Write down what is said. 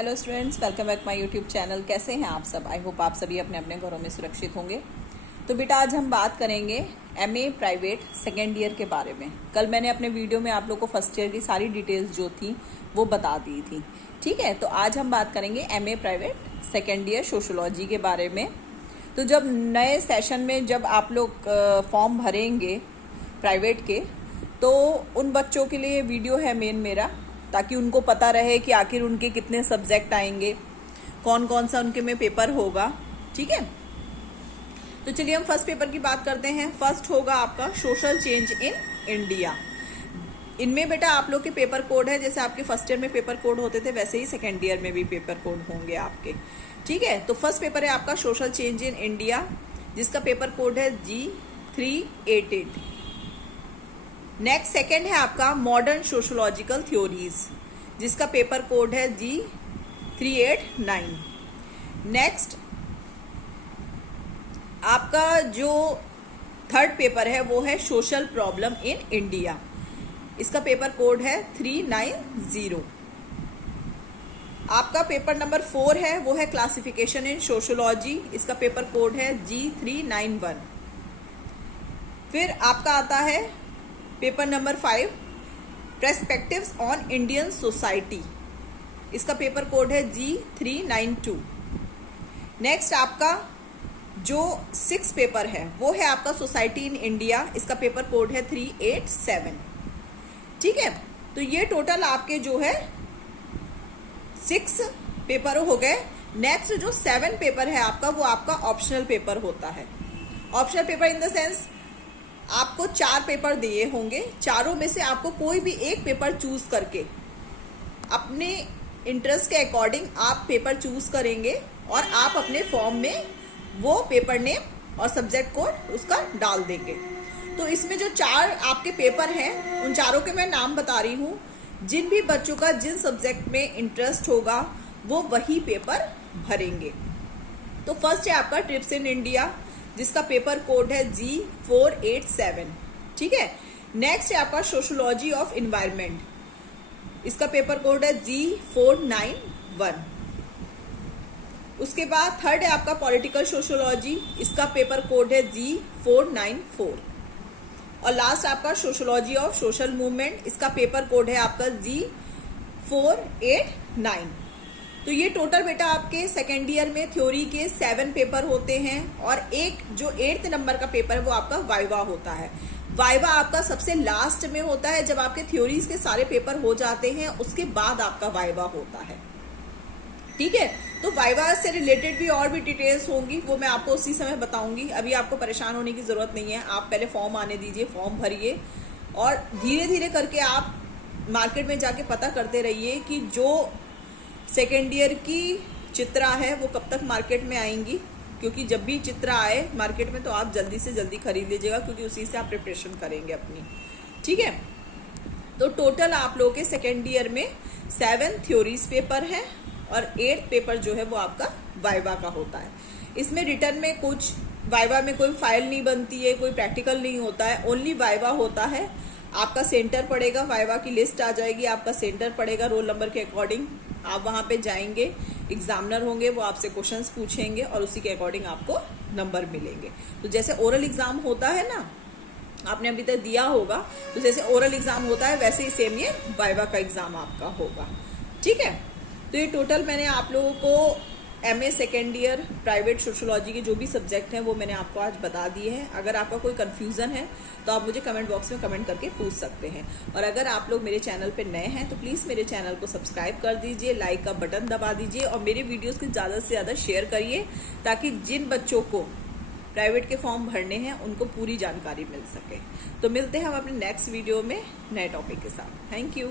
Hello students, welcome back my YouTube channel. कैसे हैं आप सब? आई होप आप सभी अपने अपने घरों में सुरक्षित होंगे। तो बेटा आज हम बात करेंगे एमए प्राइवेट सेकेंड ईयर के बारे में। कल मैंने अपने वीडियो में आप लोग को फर्स्ट ईयर की सारी डिटेल्स जो थी वो बता दी थी, ठीक है। तो आज हम बात करेंगे MA private second year sociology के बारे में। तो जब नए सेशन में जब आप लोग फॉर्म भरेंगे प्राइवेट के, तो उन बच्चों के लिए वीडियो है मेन मेरा, ताकि उनको पता रहे कि आखिर उनके कितने सब्जेक्ट आएंगे, कौन कौन सा उनके में पेपर होगा, ठीक है। तो चलिए हम फर्स्ट पेपर की बात करते हैं। फर्स्ट होगा आपका सोशल चेंज इन इंडिया। इनमें बेटा आप लोग के पेपर कोड है, जैसे आपके फर्स्ट ईयर में पेपर कोड होते थे वैसे ही सेकेंड ईयर में भी पेपर कोड होंगे आपके, ठीक है। तो फर्स्ट पेपर है आपका सोशल चेंज इन इंडिया, जिसका पेपर कोड है G388। नेक्स्ट सेकेंड है आपका मॉडर्न सोशोलॉजिकल थ्योरीज, जिसका पेपर कोड है G389। नेक्स्ट आपका जो थर्ड पेपर है वो है सोशल प्रॉब्लम इन इंडिया, इसका पेपर कोड है 390। आपका पेपर नंबर 4 है वो है क्लासिफिकेशन इन सोशोलॉजी, इसका पेपर कोड है G391। फिर आपका आता है paper number 5 perspectives on Indian society, इसका पेपर कोड है G392। नेक्स्ट आपका जो 6 पेपर है वो है आपका सोसाइटी इन इंडिया, इसका पेपर कोड है 387, ठीक है। तो ये टोटल आपके जो है 6 पेपर हो गए। नेक्स्ट जो 7 पेपर है आपका वो आपका ऑप्शनल पेपर होता है। Optional paper in the sense आपको 4 पेपर दिए होंगे, चारों में से आपको कोई भी एक पेपर चूज करके अपने इंटरेस्ट के अकॉर्डिंग आप पेपर चूज करेंगे और आप अपने फॉर्म में वो पेपर नेम और सब्जेक्ट कोड उसका डाल देंगे। तो इसमें जो 4 आपके पेपर हैं उन चारों के मैं नाम बता रही हूँ। जिन भी बच्चों का जिन सब्जेक्ट में इंटरेस्ट होगा वो वही पेपर भरेंगे। तो फर्स्ट है आपका ट्रिप्स इन इंडिया, जिसका पेपर कोड है G487, ठीक है। नेक्स्ट है आपका सोशोलॉजी ऑफ एनवायरनमेंट, इसका पेपर कोड है G491। उसके बाद थर्ड है आपका पॉलिटिकल सोशोलॉजी, इसका पेपर कोड है G494। और लास्ट आपका सोशोलॉजी ऑफ सोशल मूवमेंट, इसका पेपर कोड है आपका G489। तो ये टोटल बेटा आपके सेकेंड ईयर में थ्योरी के 7 पेपर होते हैं, और एक जो 8th नंबर का पेपर है वो आपका वाइवा होता है। वाइवा आपका सबसे लास्ट में होता है, जब आपके थ्योरीज के सारे पेपर हो जाते हैं उसके बाद आपका वाइवा होता है, ठीक है। तो वाइवा से रिलेटेड भी और भी डिटेल्स होंगी, वो मैं आपको उसी समय बताऊंगी। अभी आपको परेशान होने की जरूरत नहीं है, आप पहले फॉर्म आने दीजिए, फॉर्म भरिए और धीरे धीरे करके आप मार्केट में जाके पता करते रहिए कि जो सेकेंड ईयर की चित्रा है वो कब तक मार्केट में आएंगी, क्योंकि जब भी चित्रा आए मार्केट में तो आप जल्दी से जल्दी खरीद लीजिएगा, क्योंकि उसी से आप प्रिपरेशन करेंगे अपनी, ठीक है। तो टोटल आप लोगों के सेकेंड ईयर में 7 थ्योरीज पेपर हैं और 8th पेपर जो है वो आपका वाइवा का होता है। इसमें रिटर्न में कुछ वाइवा में कोई फाइल नहीं बनती है, कोई प्रैक्टिकल नहीं होता है, ओनली वाइवा होता है। आपका सेंटर पड़ेगा, वाइवा की लिस्ट आ जाएगी, आपका सेंटर पड़ेगा रोल नंबर के अकॉर्डिंग। आप वहां पे जाएंगे, एग्जामिनर होंगे, वो आपसे क्वेश्चंस पूछेंगे और उसी के अकॉर्डिंग आपको नंबर मिलेंगे। तो जैसे ओरल एग्जाम होता है ना, आपने अभी तक दिया होगा, तो जैसे ओरल एग्जाम होता है वैसे ही सेम ये वाइवा का एग्जाम आपका होगा, ठीक है। तो ये टोटल मैंने आप लोगों को MA second year private sociology के जो भी सब्जेक्ट हैं वो मैंने आपको आज बता दिए हैं। अगर आपका कोई कंफ्यूजन है तो आप मुझे कमेंट बॉक्स में कमेंट करके पूछ सकते हैं। और अगर आप लोग मेरे चैनल पे नए हैं तो प्लीज़ मेरे चैनल को सब्सक्राइब कर दीजिए, लाइक का बटन दबा दीजिए और मेरे वीडियोज़ को ज़्यादा से ज़्यादा शेयर करिए, ताकि जिन बच्चों को प्राइवेट के फॉर्म भरने हैं उनको पूरी जानकारी मिल सके। तो मिलते हैं हम अपने नेक्स्ट वीडियो में नए टॉपिक के साथ। Thank you.